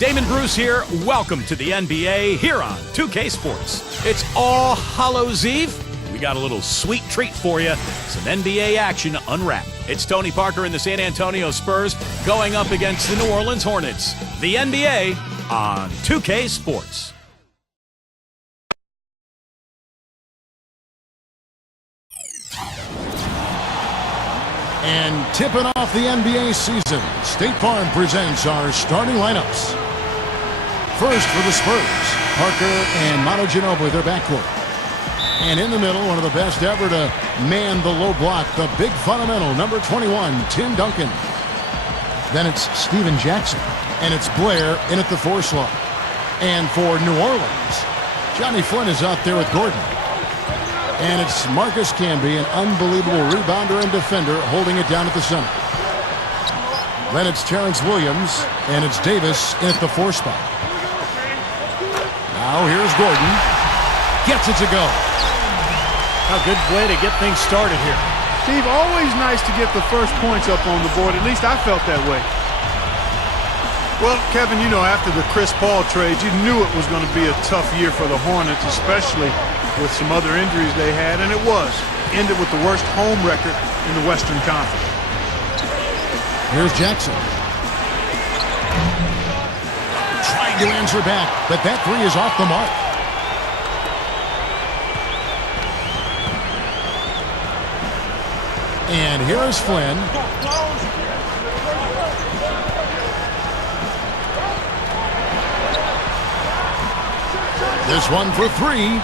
Damon Bruce here. Welcome to the NBA here on 2K Sports. It's All Hallows Eve. We got a little sweet treat for you. Some NBA action to unwrap. It's Tony Parker and the San Antonio Spurs going up against the New Orleans Hornets. The NBA on 2K Sports. And tipping off the NBA season, State Farm presents our starting lineups. First for the Spurs, Parker and Manu Ginobili, their backcourt. And in the middle, one of the best ever to man the low block, the big fundamental, number 21, Tim Duncan. Then it's Steven Jackson, and it's Blair in at the 4 slot. And for New Orleans, Johnny Flynn is out there with Gordon. And it's Marcus Camby, an unbelievable rebounder and defender, holding it down at the center. Then it's Terrence Williams, and it's Davis in at the 4 spot. Now here's Gordon. Gets it to go. A good way to get things started here. Steve, always nice to get the first points up on the board. At least I felt that way. Well, Kevin, you know, after the Chris Paul trade, you knew it was going to be a tough year for the Hornets, especially with some other injuries they had, and it was. Ended with the worst home record in the Western Conference. Here's Jackson. Trying to answer back, but that 3 is off the mark. And here is Flynn. This one for 3.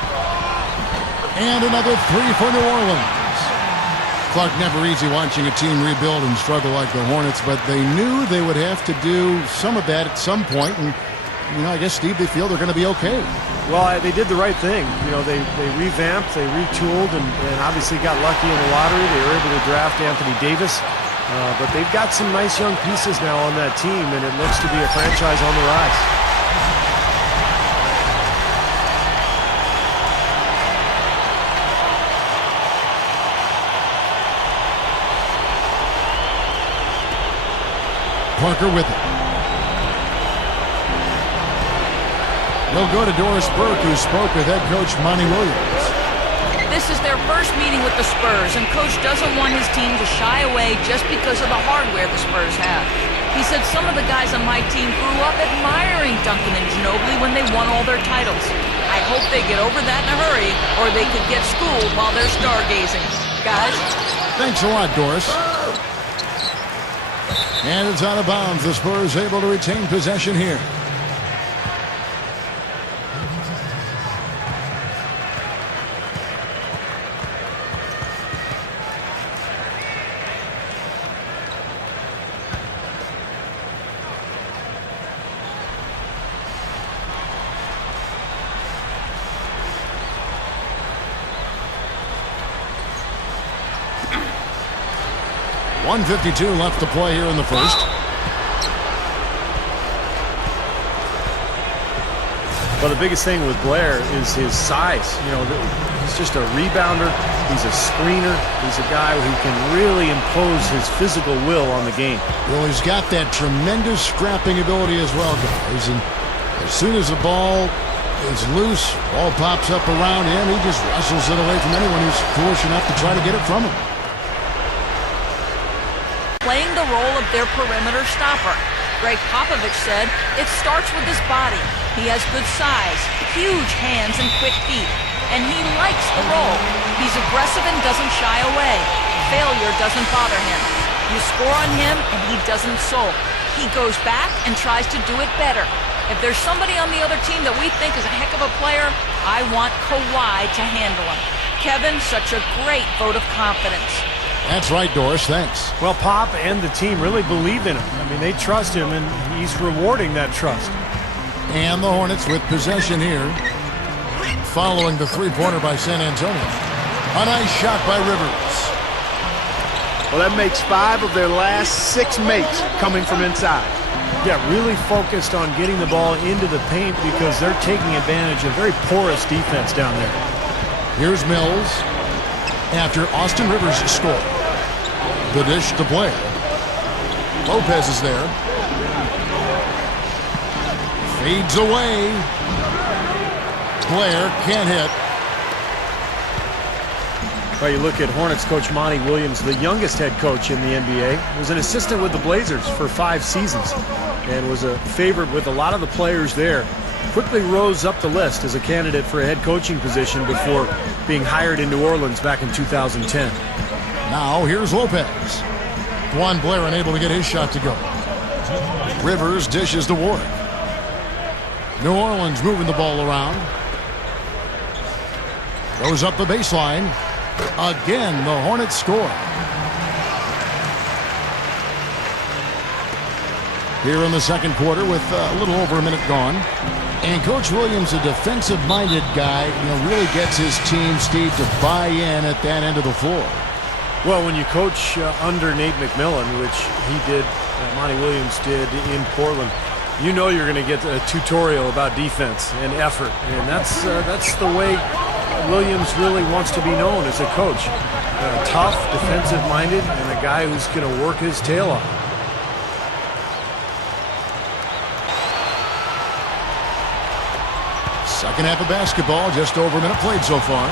And another 3 for New Orleans. Clark, never easy watching a team rebuild and struggle like the Hornets, but they knew they would have to do some of that at some point. And, you know, I guess, Steve, they feel they're going to be okay. Well, they did the right thing. You know, they revamped, they retooled, and obviously got lucky in the lottery. They were able to draft Anthony Davis. But they've got some nice young pieces now on that team, and it looks to be a franchise on the rise. Parker with it. They'll go to Doris Burke, who spoke with head coach Monty Williams. This is their first meeting with the Spurs, and Coach doesn't want his team to shy away just because of the hardware the Spurs have. He said some of the guys on my team grew up admiring Duncan and Ginobili when they won all their titles. I hope they get over that in a hurry, or they could get schooled while they're stargazing. Guys? Thanks a lot, Doris. And it's out of bounds. The Spurs able to retain possession here. .152 left to play here in the first. Well, the biggest thing with Blair is his size. You know, he's just a rebounder. He's a screener. He's a guy who can really impose his physical will on the game. Well, he's got that tremendous scrapping ability as well, guys. And as soon as the ball is loose, ball pops up around him, he just wrestles it away from anyone who's foolish enough to try to get it from him. Playing the role of their perimeter stopper. Greg Popovich said it starts with his body. He has good size, huge hands, and quick feet. And he likes the role. He's aggressive and doesn't shy away. Failure doesn't bother him. You score on him and he doesn't sulk. He goes back and tries to do it better. If there's somebody on the other team that we think is a heck of a player, I want Kawhi to handle him. Kevin, such a great vote of confidence. That's right, Doris. Thanks. Well, Pop and the team really believe in him. I mean, they trust him, and he's rewarding that trust. And the Hornets with possession here, following the three-pointer by San Antonio. A nice shot by Rivers. Well, that makes 5 of their last 6 makes coming from inside. Yeah, really focused on getting the ball into the paint because they're taking advantage of very porous defense down there. Here's Mills after Austin Rivers scored. The dish to Blair. Lopez is there. Feeds away. Blair can't hit. Well, you look at Hornets coach Monty Williams, the youngest head coach in the NBA, was an assistant with the Blazers for 5 seasons and was a favorite with a lot of the players there. Quickly rose up the list as a candidate for a head coaching position before being hired in New Orleans back in 2010. Now here's Lopez. Juan Blair unable to get his shot to go. Rivers dishes to Ward. New Orleans moving the ball around. Goes up the baseline. Again, the Hornets score. Here in the second quarter with a little over a minute gone. And Coach Williams, a defensive-minded guy, really gets his team, Steve, to buy in at that end of the floor. Well, when you coach under Nate McMillan, which he did, Monty Williams did in Portland, you know you're going to get a tutorial about defense and effort. And that's the way Williams really wants to be known as a coach. Tough, defensive-minded, and a guy who's going to work his tail off. Second half of basketball, just over a minute played so far.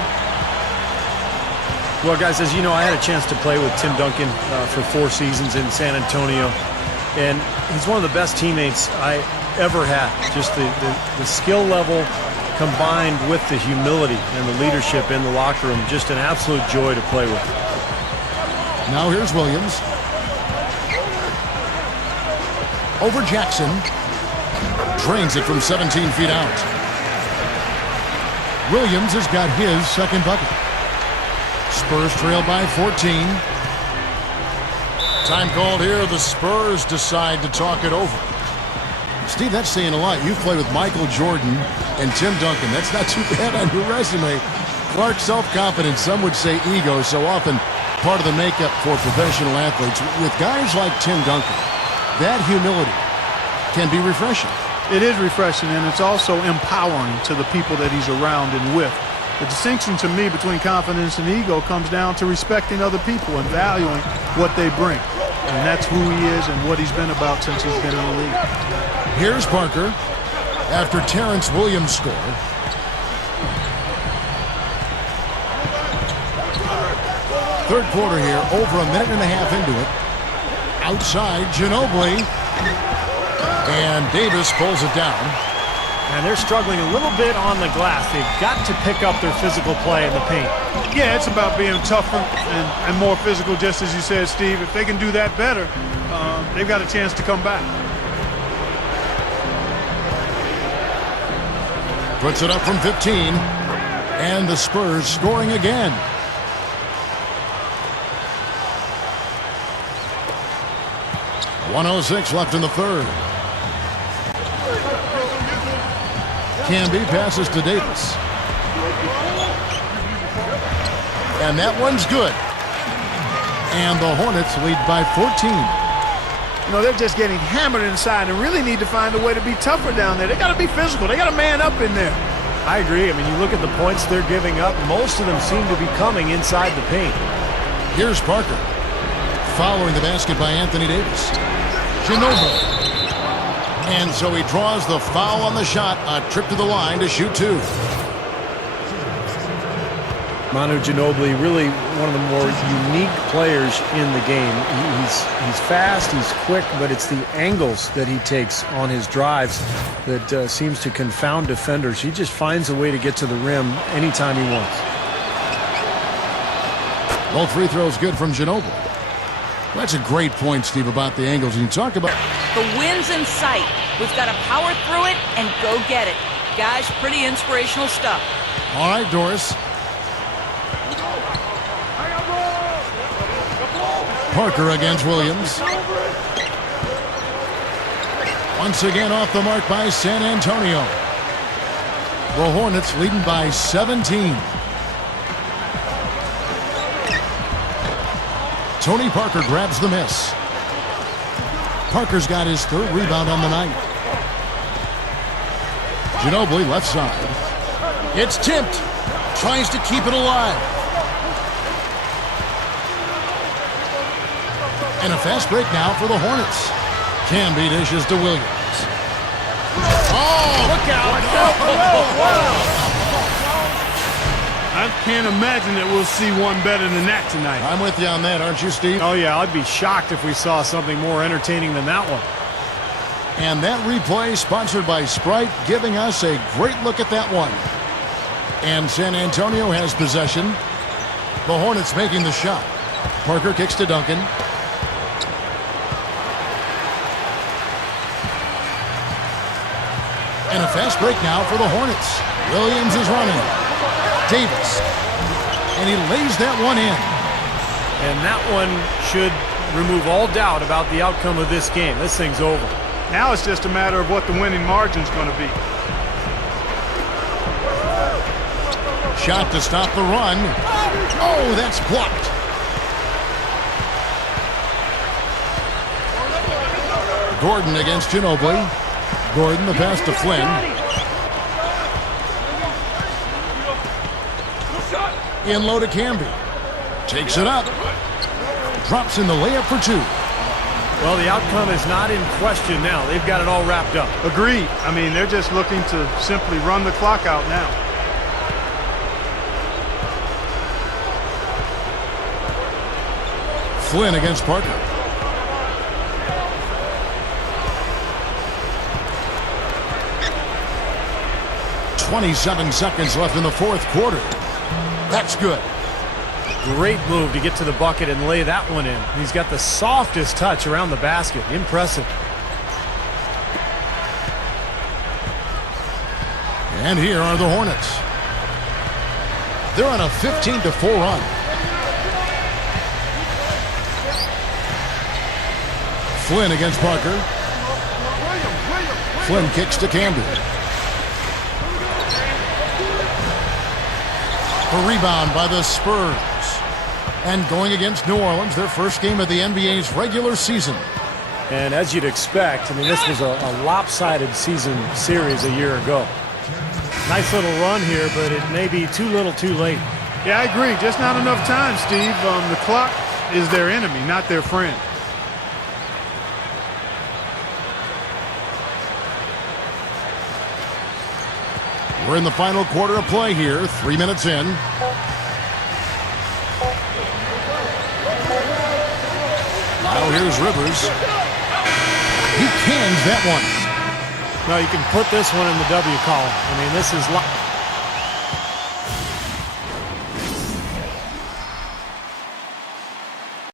Well, guys, as you know, I had a chance to play with Tim Duncan for 4 seasons in San Antonio. And he's one of the best teammates I ever had. Just the skill level combined with the humility and the leadership in the locker room. Just an absolute joy to play with. Now here's Williams. Over Jackson. Drains it from 17 feet out. Williams has got his second bucket. Spurs trail by 14. Time called here. The Spurs decide to talk it over. Steve, that's saying a lot. You play with Michael Jordan and Tim Duncan. That's not too bad on your resume. Clark, self-confidence, some would say ego, so often part of the makeup for professional athletes. With guys like Tim Duncan, that humility can be refreshing. It is refreshing, and it's also empowering to the people that he's around and with. The distinction to me between confidence and ego comes down to respecting other people and valuing what they bring. And that's who he is and what he's been about since he's been in the league. Here's Parker after Terrence Williams scored. Third quarter here, over a minute and a half into it. Outside, Ginobili. And Davis pulls it down. And they're struggling a little bit on the glass. They've got to pick up their physical play in the paint. Yeah, it's about being tougher and more physical, just as you said, Steve. If they can do that better, they've got a chance to come back. Puts it up from 15. And the Spurs scoring again. .106 left in the third. Camby passes to Davis. And that one's good. And the Hornets lead by 14. You know, they're just getting hammered inside and really need to find a way to be tougher down there. They got to be physical. They got to man up in there. I agree. I mean, you look at the points they're giving up. Most of them seem to be coming inside the paint. Here's Parker. Following the basket by Anthony Davis. Ginobili. And so he draws the foul on the shot. A trip to the line to shoot 2. Manu Ginobili, really one of the more unique players in the game. He's fast, he's quick, but it's the angles that he takes on his drives that seems to confound defenders. He just finds a way to get to the rim anytime he wants. Both free throws good from Ginobili. That's a great point, Steve, about the angles. And you talk about The win's in sight. We've got to power through it and go get it. Guys, pretty inspirational stuff. All right, Doris. Parker against Williams. Once again off the mark by San Antonio. The Hornets leading by 17. Tony Parker grabs the miss. Parker's got his third rebound on the night. Ginobili left side. It's tipped. Tries to keep it alive. And a fast break now for the Hornets. Camby dishes to Williams. Oh, look out. I can't imagine that we'll see one better than that tonight. I'm with you on that, aren't you, Steve? Oh, yeah, I'd be shocked if we saw something more entertaining than that one. And that replay sponsored by Sprite, giving us a great look at that one. And San Antonio has possession. The Hornets making the shot. Parker kicks to Duncan. And a fast break now for the Hornets. Williams is running. Davis. And he lays that one in. And that one should remove all doubt about the outcome of this game. This thing's over. Now it's just a matter of what the winning margin's going to be. Shot to stop the run. Oh, that's blocked. Gordon against Ginobili. Gordon, the pass to Flynn. In low to Camby. Takes it up. Drops in the layup for two. Well, the outcome is not in question now. They've got it all wrapped up. Agreed. I mean, they're just looking to simply run the clock out now. Flynn against Parker. "27 seconds left in the fourth quarter. That's good. Great move to get to the bucket and lay that one in. He's got the softest touch around the basket. Impressive. And here are the Hornets. They're on a 15-4 run. Flynn against Parker. Flynn kicks to Camden. A rebound by the Spurs. And going against New Orleans, their first game of the NBA's regular season. And as you'd expect, I mean, this was a lopsided season series a year ago. Nice little run here, but it may be too little too late. Yeah, I agree. Just not enough time, Steve. The clock is their enemy, not their friend. We're in the final quarter of play here, 3 minutes in. Now here's Rivers. He cans that one. No, you can put this one in the W column. I mean, this is